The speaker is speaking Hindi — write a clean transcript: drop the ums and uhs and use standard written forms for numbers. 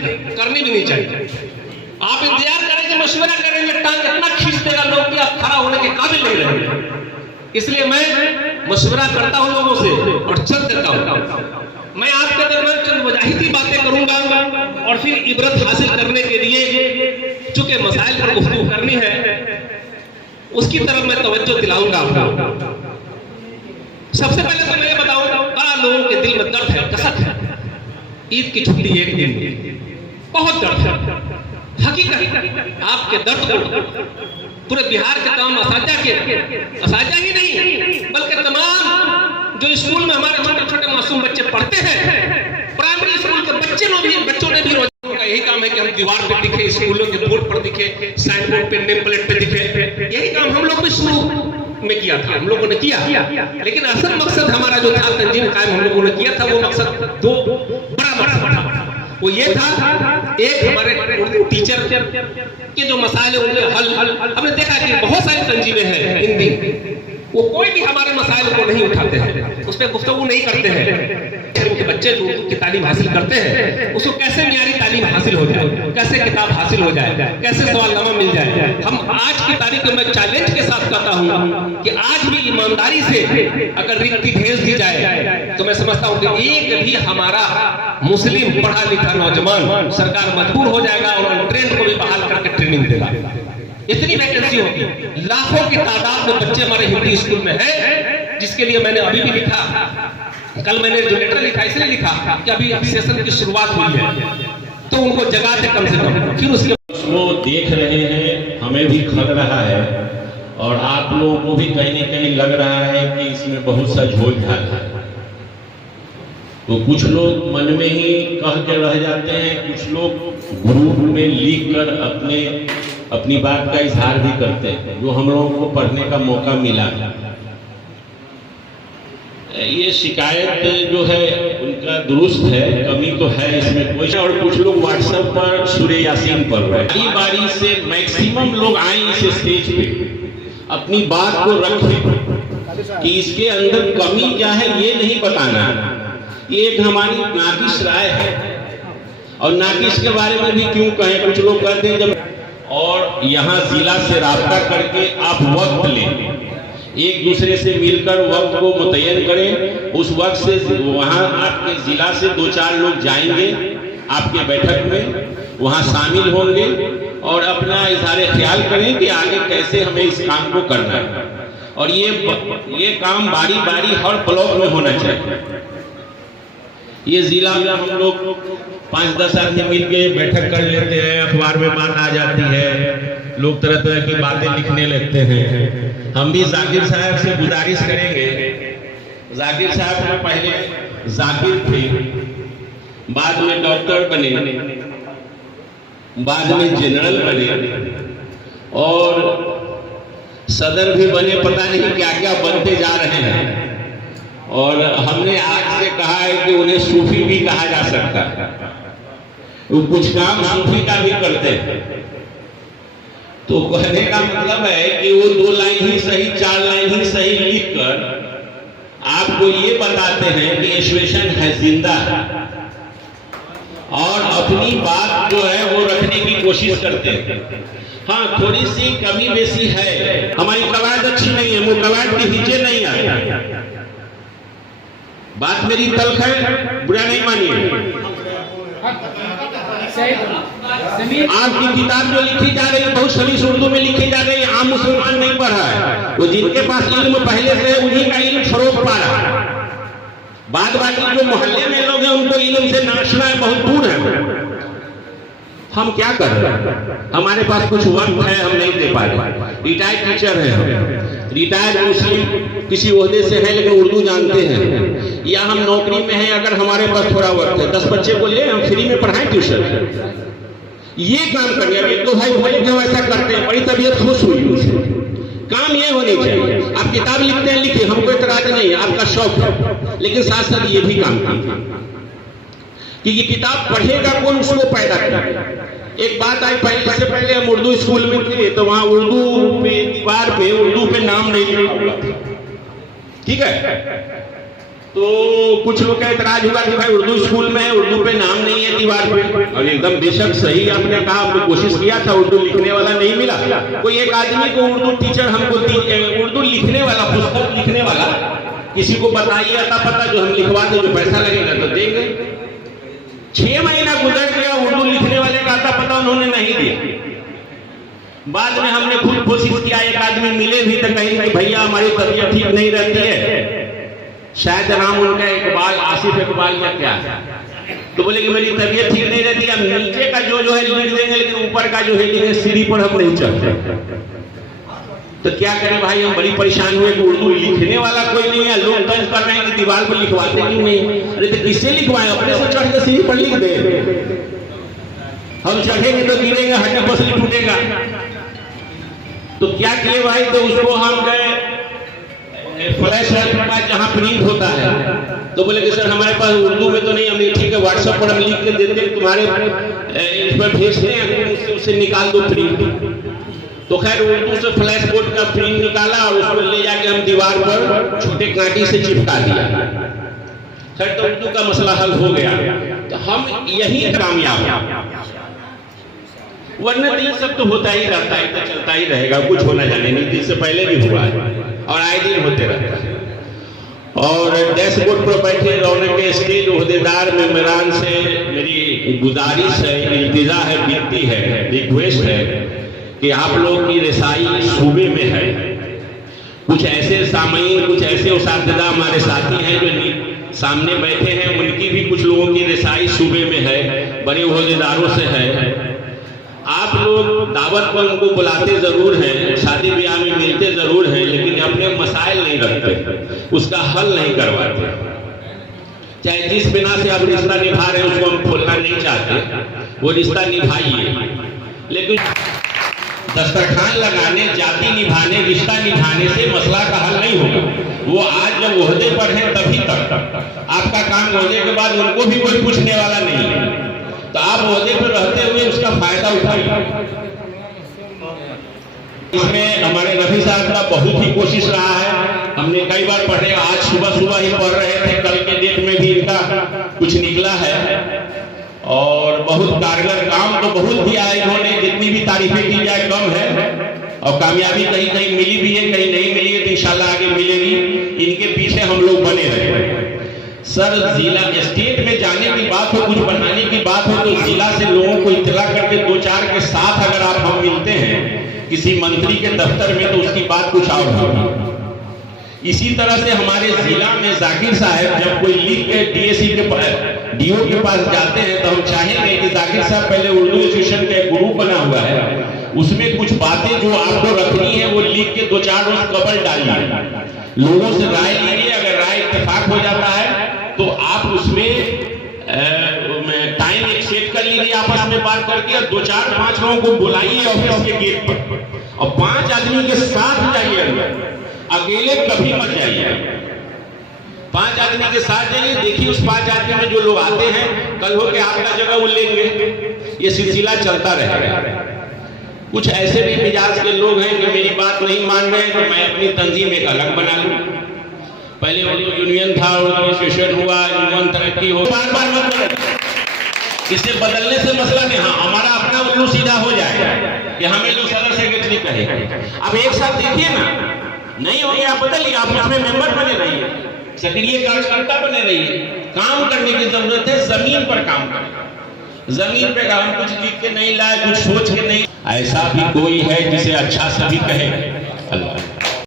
करनी भी नहीं चाहिए। आप इंतजार करेंगे, मशवरा करेंगे, टांग इतना खींच देगा लोग कि आप खड़ा होने के काबिल नहीं रहेंगे। इसलिए मैं मशवरा करता हूं लोगों से और चल देता हूं। मैं आपके दरमियान चंद वजाहिती बातें करूंगा और फिर इबरत हासिल करने के लिए चूंकि मसाइल पर गुफ्तगू करनी है उसकी तरफ मैं तवज्जो दिलाऊंगा आपको। सबसे पहले तो मैं ये बताऊंगा, लोगों के दिल में दर्द है, कसक है। ईद की छुट्टी एक दिन, बहुत दर्द है। हकीकत आपके दर्द को पूरे बिहार के तमाम असाजा ही नहीं बल्कि तमाम जो स्कूल में हमारे छोटे छोटे मासूम बच्चे पढ़ते हैं, प्राइमरी स्कूल के बच्चों ने भी रोजाना यही काम है कि हम दीवार पे दिखे, स्कूलों के बोर्ड पर दिखे, साइन बोर्ड पे, नेम प्लेट पे दिखे। यही काम हम लोग भी शुरू में किया था, हम लोगों ने किया। लेकिन असल मकसद हमारा जो था, तंजीम कायम हम लोगों ने किया था, वो मकसद दो बड़ा मकसद था। वो ये था, एक हमारे उर्दू टीचर के जो मसाइल है उनके हल हमने देखा कि बहुत सारी तंजीमें हैं हिंदी, वो कोई भी हमारे मसाइल को नहीं उठाते हैं, उस पर गुफ्तगू नहीं करते हैं। उनके बच्चे जो उर्दू की तालीम हासिल करते हैं उसको कैसे मियारी तालीम हासिल हो जाए, कैसे किताब हासिल हो जाए, कैसे सवालनामा मिल जाए। हम आज की तारीख में मैं चैलेंज के साथ कहता हूँ कि आज भी ईमानदारी से अगर रिक्ति भेज दी जाए तो मैं समझता हूँ कि एक भी हमारा मुस्लिम पढ़ा लिखा नौजवान सरकार मजबूर हो जाएगा और ट्रेन को भी बहाल करके ट्रेनिंग देगा। इतनी वैकेंसी होगी, लाखों की तादाद में बच्चे हमारे हिंदी स्कूल में हैं, जिसके लिए मैंने अभी भी लिखा, कल मैंने जो लेटर लिखा इसलिए लिखा कि अभी सेशन की शुरुआत हुई है तो उनको जगा दे कम से कम। फिर उसके वो देख रहे हैं, हमें भी खल रहा है और आप लोगों को भी कहीं न कहीं लग रहा है कि इसमें बहुत सा झोल झाल है। तो कुछ लोग मन में ही कह के रह जाते हैं, कुछ लोग ग्रुप में लिख कर अपनी बात का इजहार भी करते हैं, जो हम लोगों को पढ़ने का मौका मिला। ये शिकायत जो है उनका दुरुस्त है, कमी तो है इसमें कोई। और कुछ लोग व्हाट्सएप पर सूर्य यासीन पढ़ रहे हैं। बारी से मैक्सिमम लोग आए इस स्टेज पे, अपनी बात को रखें कि इसके अंदर कमी क्या है ये नहीं बताना। ये एक हमारी नाकिश राय है और नाकिश के बारे में भी क्यों कहें, कुछ लोग कहते हैं जब, और यहाँ जिला से राब्ता करके आप वक्त लें, एक दूसरे से मिलकर वक्त को मुतय्यन करें। उस वक्त से वहाँ आपके जिला से 2-4 लोग जाएंगे आपके बैठक में, वहाँ शामिल होंगे और अपना इज़हार ख्याल करें कि आगे कैसे हमें इस काम को करना है। और ये काम बारी बारी हर ब्लॉक में होना चाहिए। ये जिला में हम लोग 5-10 आदमी मिल के बैठक कर लेते हैं, अखबार में बात आ जाती है, लोग तरह तरह की बातें लिखने लगते हैं। हम भी जाकिर साहब से गुजारिश करेंगे, जाकिर साहब पहले जाकिर थे, बाद में डॉक्टर बने, बाद में जनरल बने और सदर भी बने, पता नहीं क्या क्या बनते जा रहे हैं। और हमने आज से कहा है कि उन्हें सूफी भी कहा जा सकता है, वो कुछ काम सूफी का भी करते हैं। तो कहने का मतलब है कि वो 2 लाइन ही सही, 4 लाइन ही सही लिखकर आपको ये बताते हैं कि ईश्वेशन है, जिंदा है और अपनी बात जो है वो रखने की कोशिश करते हैं। हाँ, थोड़ी सी कमी बेसी है, हमारी कवायद अच्छी नहीं है, वो कवायद के नीचे नहीं आती। बात मेरी तल्ख है, बुरा नहीं मानिए। आपकी किताब जो लिखी जा रही है बहुत सलीस उर्दू में लिखी जा रही है, आम मुसलमान नहीं पढ़ा है, वो जिनके पास इल्म पहले से उन्हीं का इल्म फरोग पा रहा है। बाद बाकी जो मोहल्ले में लोग हैं उनको इल्म से नाशना है, बहुत दूर है। हम क्या कर रहे हैं, हमारे पास कुछ वक्त है, हम नहीं दे पा रहे। रिटायर्ड टीचर है, रिटायर्ड मुस्लिम किसी ओहदे से है लेकिन उर्दू जानते हैं, या हम नौकरी में हैं, अगर हमारे पास थोड़ा वक्त है 10 बच्चे को ले हम फ्री में पढ़ाएं ट्यूशन, ये काम करिए। अब एक दो भाई बोले जो ऐसा करते हैं, बड़ी तबीयत खुश हुई उससे। काम ये होनी चाहिए, आप किताब लिखते हैं लिखिए, हमको इतराज नहीं है, आपका शौक है, लेकिन साथ साथ ये भी काम कीजिए कि ये किताब पढ़ेगा कौन, उसको पैदा करेगा। एक बात आई, पहले से पहले हम उर्दू स्कूल में थे तो वहाँ उर्दू पे दीवार पे उर्दू पे नाम नहीं लिखा हुआ, ठीक है। तो कुछ लोग का इतराज हुआ कि भाई उर्दू स्कूल में है, उर्दू पे नाम नहीं है दीवार पे। और एकदम बेशक सही आपने कहा, हमने कोशिश किया था, उर्दू लिखने वाला नहीं मिला। कोई एक आदमी को उर्दू टीचर हमको उर्दू लिखने वाला, पुस्तक लिखने वाला किसी को बताइए अता पता जो हम लिखवा दें, जो पैसा लगेगा तो देंगे। 6 महीना गुजर गया, उर्दू लिखने वाले का अता पता उन्होंने नहीं दिया। बाद में हमने खुद कोशिश किया, एक आदमी मिले भी तो कहीं कि भैया हमारी तबीयत ठीक नहीं रहती है, शायद नाम उनका इकबाल, आसिफ इकबाल या क्या है। तो बोले कि मेरी तबीयत ठीक नहीं रहती, हम नीचे का जो है लिख देंगे, लेकिन ऊपर का जो है लिखेंगे, सीढ़ी पर हम नहीं चढ़ते। तो क्या करें भाई, हम बड़ी परेशान हुए कि उर्दू लिखने वाला कोई नहीं है। लोग तंज कर रहे हैं कि दीवार पर लिखवाते क्यों नहीं। अरे तो किससे लिखवाएं, अपने से चढ़ के सीढ़ी पर लिख दे। हम चढ़ेंगे तो गिरेंगे, हड्डी पसली टूटेगा। तो क्या किए भाई, तो उसको हम गए फ्लैश का जहाँ प्रिंट होता है, तो बोले कि सर हमारे पास उर्दू में तो नहीं, हम ठीक है व्हाट्सएप पर हम लिख के देते हैं, तुम्हारे इस पर भेजते हैं, उससे निकाल दो प्रिंट। तो खैर उर्दू से फ्लैश बोर्ड का प्रिंट निकाला और उसको ले जाके हम दीवार पर छोटे कांटे से चिपका दिया। खैर तो उर्दू का मसला हल हो गया। तो हम यही कामयाब, वरना दिन सब तो होता ही रहता है, तो चलता ही रहेगा, कुछ होना जाने नहीं। दिन से पहले भी हुआ है और आए दिन होते रहता है। और डैशबोर्ड पर बैठे रौनक के स्टेज ओहदेदार मेंबरान से मेरी गुजारिश है, इल्तिजा है, विनती है, रिक्वेस्ट है कि आप लोग की रसाई सूबे में है। कुछ ऐसे सामीन, कुछ ऐसे उस्ताद हमारे साथी हैं जो सामने बैठे हैं, उनकी भी कुछ लोगों की रसाई सूबे में है, बड़े ओहदेदारों से है। आप लोग दावत पर उनको बुलाते जरूर हैं, शादी ब्याह में मिलते जरूर हैं, लेकिन अपने मसाइल नहीं रखते, उसका हल नहीं करवाते। चाहे जिस बिना से आप रिश्ता निभा रहे हैं उसको हम खोलना नहीं चाहते, वो रिश्ता निभाइए, लेकिन दस्तरखान लगाने, जाति निभाने, रिश्ता निभाने से मसला का हल नहीं होगा। वो आज जब ओहदे पर है तभी तक आपका काम होने के बाद उनको भी कोई पूछने वाला नहीं है, तो आप ओहदे पर रहते हुए उसका फायदा उठाइए। इसमें हमारे नबी साहब का बहुत ही कोशिश रहा है। हमने कई बार पढ़े, आज सुबह ही पढ़ रहे थे, कल के डेट में भी इनका कुछ निकला है और बहुत कारगर काम तो बहुत दिया है इन्होंने। जितनी भी तारीफें की जाए कम है, और कामयाबी कहीं कहीं मिली भी है, कहीं नहीं मिली है, तो इंशाल्लाह आगे मिलेगी। इनके पीछे हम लोग बने रहे। सर जिला स्टेट में जाने की बात हो, कुछ बनाने की बात हो, तो जिला से लोगों को इत्तला करके 2-4 के साथ अगर आप हम मिलते हैं किसी मंत्री के दफ्तर में, तो उसकी बात कुछ और होगी। इसी तरह से हमारे जिला में जाकिर साहब जब कोई लिख के डीएसी के डीओ के पास जाते हैं, तो हम चाहेंगे कि जाकिर साहब पहले उर्दू एसोसिएशन का एक ग्रुप बना हुआ है, उसमें कुछ बातें जो आपको रखनी है वो लिख के 2-4 रोज कबर डालिए, लोगों से राय लीजिए। अगर राय इत्तेफाक हो जाता है तो आप उसमें टाइम एक सेट कर लीजिए आपस में बात करके, और 2-4-5 लोगों को बुलाइए ऑफिस के गेट पर, और 5 आदमी के साथ जाइए, अकेले कभी मत जाइए। 5 आदमी के साथ जाइए, देखिए उस 5 आदमी में जो लोग आते हैं, कल हो के आपका जगह वो लेंगे। ये सिलसिला चलता रहेगा। कुछ ऐसे भी मिजाज के लोग हैं जो मेरी बात नहीं मान रहे हैं, तो मैं अपनी तंजीम एक अलग बना लूं। पहले उर्दू यूनियन था, उर्दू एसोसिएशन हुआ, यूनियन तरक्की हो, बार-बार मत करें। इसे बदलने से मसला नहीं। हाँ, हमारा अपना उल्लू सीधा हो जाएगा कि हमें लोग सदर सेक्रेटरी कहे। अब एक साथ देखिए ना, नहीं हो गया आप बदलिए, आप उसमें मेंबर बने रहिए, सक्रिय कार्यकर्ता बने रहिए। काम करने की जरूरत है, जमीन पर काम करें। जमीन पे हम कुछ लिख के नहीं लाए, कुछ सोच के नहीं। ऐसा भी कोई है जिसे अच्छा सभी कहे? अल्लाह।